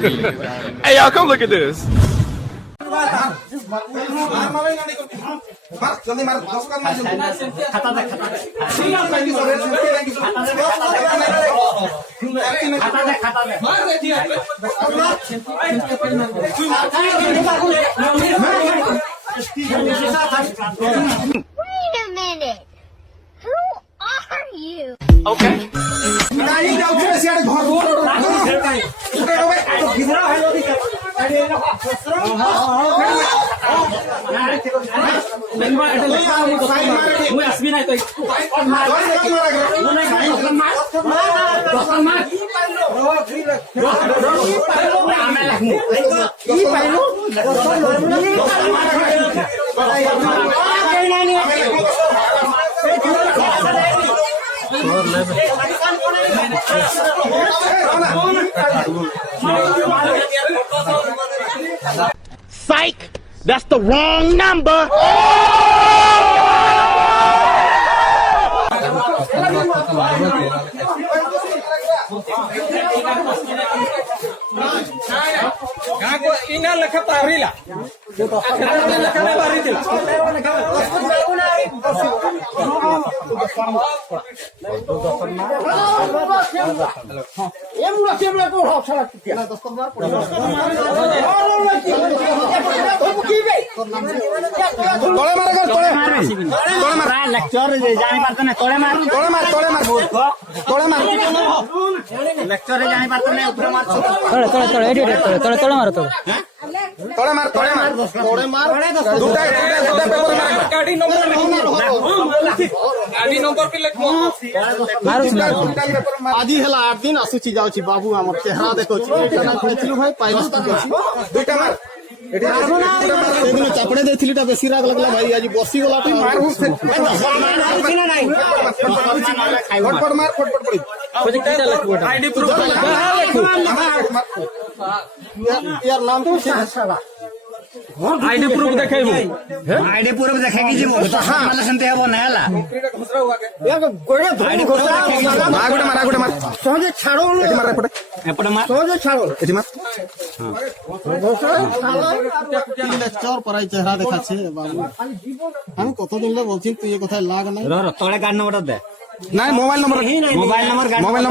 Hey, y'all, come look at this. Wait a minute. Who are you? Okay. Psych! That's the wrong number! Ina lekha parila. Lekha parila. Lecture ଜାଣିପାରୁଛ ନା ତଳେ ମାର ଲେକ୍ଚରରେ ଜାଣିପାରୁଛ ନା ଉପରେ ମାରୁଛ गाड़ी number पे लिखो ଆଜି ହେଲା 8 ଦିନ ଆସୁଛି ଯାଉଛି ବାବୁ ଆମର ଚେହେରା ଦେଖୁଛି ଏଇଟା ନା କହିଥିଲୁ ଭାଇ ପାଇଲସ୍ ଦୁଇଟା ମାର ସେଦିନ ଚାପଡ଼େ ଦେଇଥିଲି ଟା ବେଶୀ ରାଗ ଲାଗିଲା ଭାଇ ଆଜି ବସିଗଲା आईडी प्रूफ यार नाम तो आईडी प्रूफ देखेबो आईडी प्रूफ देखେକି ଯିବ ମାନେ ସେମିତି ହେବ ନା ହେଲା ସହଜେ ଛାଡ ଏପଟେ ମାର ସହଜେ ଛାଡ ଏଠି ମାର লেকচার পড়াই চেহারা দেখাচ্ছে বাবু আমি কতদিন বলছি তুই এ কথায় লাগ নাই তলে গাড়ি নম্বরটা দে নাই মোবাইল নম্বর